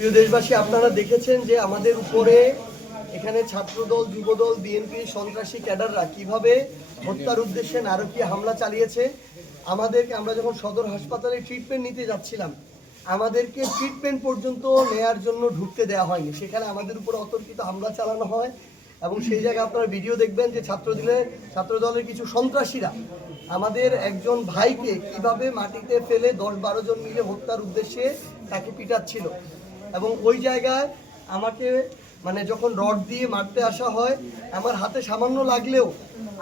প্রিয় দেশবাসী, আপনারা দেখেছেন যে আমাদের উপরে এখানে ছাত্রদল, যুবদল, বিএনপি, সন্ত্রাসী ক্যাডাররা কিভাবে হত্যার উদ্দেশ্যে নারকীয় হামলা চালিয়েছে। আমরা যখন সদর হাসপাতালে ট্রিটমেন্ট নিতে যাচ্ছিলাম, আমাদেরকে ট্রিটমেন্ট পর্যন্ত নেয়ার জন্য ঢুকতে দেওয়া হয়নি। সেখানে আমাদের উপরে অতর্কিত হামলা চালানো হয় এবং সেই জায়গায় আপনারা ভিডিও দেখবেন যে ছাত্রদলের কিছু সন্ত্রাসীরা আমাদের একজন ভাইকে কিভাবে মাটিতে ফেলে 10-12 জন মিলে হত্যার উদ্দেশ্যে তাকে পিটাচ্ছিল। এবং ওই জায়গায় আমাকে যখন রড দিয়ে মারতে আসা হয়, আমার হাতে সামান্য লাগলেও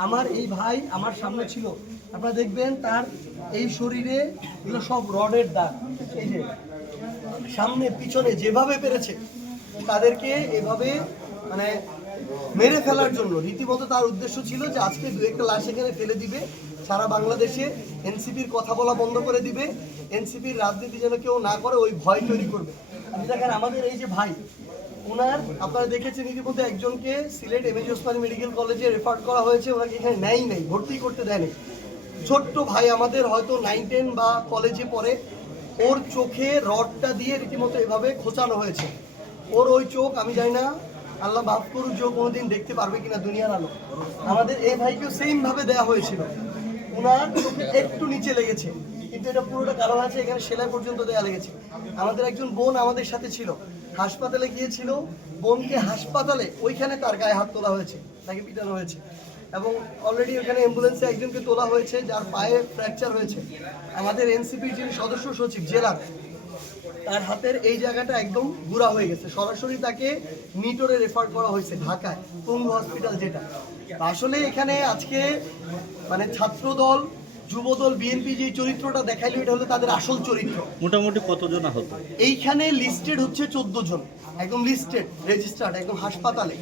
আমার এই ভাই আমার সামনে ছিল। আপনারা দেখবেন তার এই শরীরে এগুলো সব রডের দাগ। এই যে সামনে পিছনে যেভাবে পেরেছে তাদেরকে এভাবে মেরে ফেলার জন্য রীতিমতো তার উদ্দেশ্য ছিল যে আজকে 2-1টা লাশ এখানে ফেলে দিবে, সারা বাংলাদেশে এনসিপির কথা বলা বন্ধ করে দিবে, এনসিপির রাজনীতি যেন কেউ না করে ওই ভয় তৈরি করবে। আপনি দেখেন আমাদের এই যে ভাই, ওনার আপনারা দেখেছেন ইতিমধ্যে একজনকে সিলেট এমএজি ওসমানী মেডিকেল কলেজে রেফার করা হয়েছে, ওনাকে এখানে নেই ভর্তি করতে দেয়নি। ছোট্ট ভাই আমাদের হয়তো 9-10 বা কলেজে পড়ে, ওর চোখে রডটা দিয়ে রীতিমতো এভাবে খোঁচানো হয়েছে। ওর ওই চোখ আমি জানি না, আল্লাহ মাফ করুক, যে কোনোদিন দেখতে পারবে কিনা দুনিয়ার আলো। আমাদের এই ভাইকেও সেম ভাবে দেওয়া হয়েছিল, ওনার চোখে একটু নিচে লেগেছে, কিন্তু এটা পুরোটা কারণ আছে, এখানে সেলাই পর্যন্ত দেওয়া লেগেছে। আমাদের একজন বোন আমাদের সাথে ছিল, হাসপাতালে গিয়েছিল, বোনকে হাসপাতালে ওইখানে তার গায়ে হাত তোলা হয়েছে, তাকে পিটানো হয়েছে এবং অলরেডি ওখানে অ্যাম্বুলেন্সে একজনকে তোলা হয়েছে যার পায়ে ফ্র্যাকচার হয়েছে। আমাদের এনসিপির যিনি সদস্য সচিব জেলার, তার হাতের এই জায়গাটা একদম গুঁড়া হয়ে গেছে, সরাসরি তাকে নিটোরে রেফার করা হয়েছে ঢাকায় পঙ্গু হসপিটাল যেটা। আসলে এখানে আজকে ছাত্রদল, যুবদল, বিএনপি যে চরিত্রটা দেখাইলো, এটা হলো তাদের আসল চরিত্র। মোটামুটি কতজন আহত? এইখানে লিস্টেড হচ্ছে 14 জন, একদম লিস্টেড, রেজিস্টার্ড, একদম হাসপাতালে।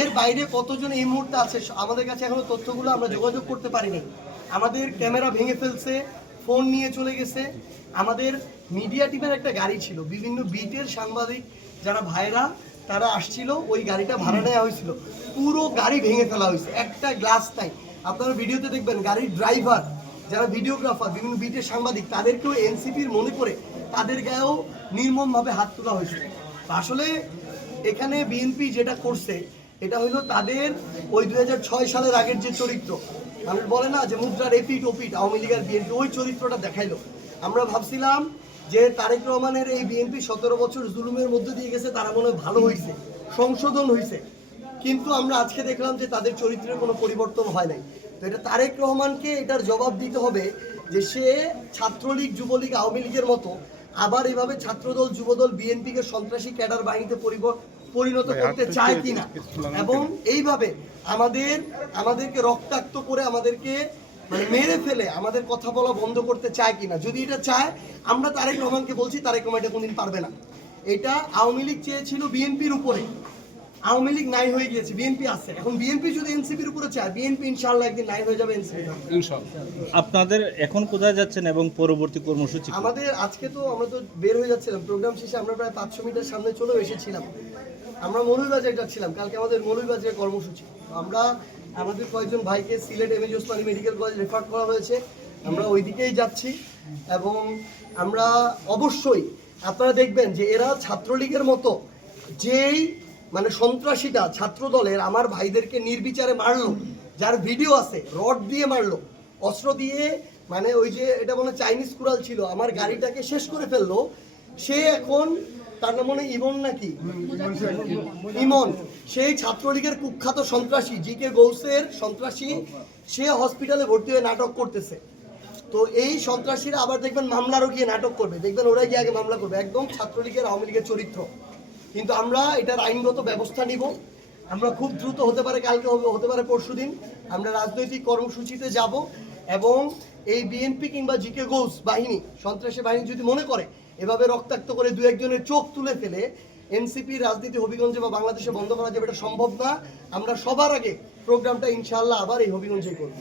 এর বাইরে কতজন এই মুহূর্তে আছে আমাদের কাছে এখনো তথ্যগুলো আমরা যোগাযোগ করতে পারিনি। আমাদের ক্যামেরা ভেঙে ফেলছে, ফোন নিয়ে চলে গেছে। আমাদের মিডিয়া টিমের একটা গাড়ি ছিল, বিভিন্ন বিটের সাংবাদিক যারা ভাইরা তারা আসছিল, ওই গাড়িটা ভাড়া নেওয়া হয়েছিল, পুরো গাড়ি ভেঙে ফেলা হয়েছে, একটা গ্লাস নাই। আপনারা ভিডিওতে দেখবেন গাড়ির ড্রাইভার, যারা ভিডিওগ্রাফার, বিভিন্ন বিটের সাংবাদিক, তাদেরকেও এনসিপির মনে করে তাদের গায়েও নির্মমভাবে হাত তোলা হয়েছে। আসলে এখানে বিএনপি যেটা করছে এটা হলো তাদের ওই 2006 সালের আগের যে চরিত্র, মানুষ বলে না যে মুদ্রার এপিট ওপিট, আওয়ামী লীগ আর বিএনপি, ওই চরিত্রটা দেখাইলো। আমরা ভাবছিলাম যে তারেক রহমানের এই বিএনপি 17 বছর জুলুমের মধ্যে দিয়ে গেছে, তারা মনে হয় ভালো হয়েছে, সংশোধন হয়েছে, কিন্তু আমরা আজকে দেখলাম যে তাদের চরিত্রের কোনো পরিবর্তন হয় নাই। তো এটা তারেক রহমানকে এটার জবাব দিতে হবে যে সে ছাত্রলীগ, যুবলীগ, আওয়ামী লীগের মতো আবার এভাবে ছাত্রদল, যুবদল, বিএনপিকে সন্ত্রাসী ক্যাডার বাহিনীতে পরিণত করতে চায় কিনা, এবং এইভাবে আমাদেরকে রক্তাক্ত করে আমাদেরকে মেরে ফেলে আমাদের কথা বলা বন্ধ করতে চায় কিনা। যদি এটা চায়, আমরা তারেক রহমানকে বলছি, তারেক রহমান এটা কোনদিন পারবে না। এটা আওয়ামী লীগ চেয়েছিল বিএনপির উপরে, আওয়ামী লীগ নাই হয়ে গিয়েছে, বিএনপি আছে। এখন বিএনপি যদি এনসিপির উপরে চায়, বিএনপি ইনশাআল্লাহ একদিন নাই হয়ে যাবে এনসিপি। আপনাদের এখন কোথায় যাচ্ছেন এবং পরবর্তী কর্মসূচি? আমাদের আজকে তো আমরা তো বের হয়ে যাচ্ছিলাম, প্রোগ্রাম শেষে আমরা প্রায় 500 মিটার সামনে চলেও এসেছিলাম। আমরা মৌলভীবাজার যাচ্ছিলাম, কালকে আমাদের মৌলভীবাজারের কর্মসূচি। আমরা আমাদের কয়েকজন ভাইকে Sylhet MAG Osmani medical college refer করা হয়েছে, আমরা ওই দিকেই যাচ্ছি। এবং আমরা অবশ্যই আপনারা দেখবেন যে এরা ছাত্রলীগের মতো যেই সন্ত্রাসীটা ছাত্র দলের আমার ভাইদেরকে নির্বিচারে মারলো, যার ভিডিও আছে, রড দিয়ে মারলো, অস্ত্র দিয়ে, ওই যে এটা চাইনিজ কুড়াল ছিল, আমার গাড়িটাকে শেষ করে ফেললো। সে এখন, তার নাম ইমন নাকি ইমন, সেই ছাত্রলীগের কুখ্যাত সন্ত্রাসী, জিকে গৌসের সন্ত্রাসী, সে হসপিটালে ভর্তি হয়ে নাটক করতেছে। তো এই সন্ত্রাসীরা আবার দেখবেন মামলারও গিয়ে নাটক করবে, দেখবেন ওরা গিয়ে আগে মামলা করবে, একদম ছাত্রলীগের, আওয়ামী লীগের চরিত্র। কিন্তু আমরা এটার আইনগত ব্যবস্থা নিব। আমরা খুব দ্রুত, হতে পারে কালকে, হতে পারে পরশুদিন, আমরা রাজনৈতিক কর্মসূচিতে যাব। এবং এই বিএনপি কিংবা জিকে গৌস বাহিনী, সন্ত্রাসী বাহিনী যদি মনে করে এভাবে রক্তাক্ত করে 2-1 জনের চোখ তুলে ফেলে এনসিপি রাজনীতি হবিগঞ্জে বা বাংলাদেশে বন্ধ করা যাবে, এটা সম্ভব না। আমরা সবার আগে প্রোগ্রামটা ইনশাআল্লাহ আবার এই হবিগঞ্জেই করব।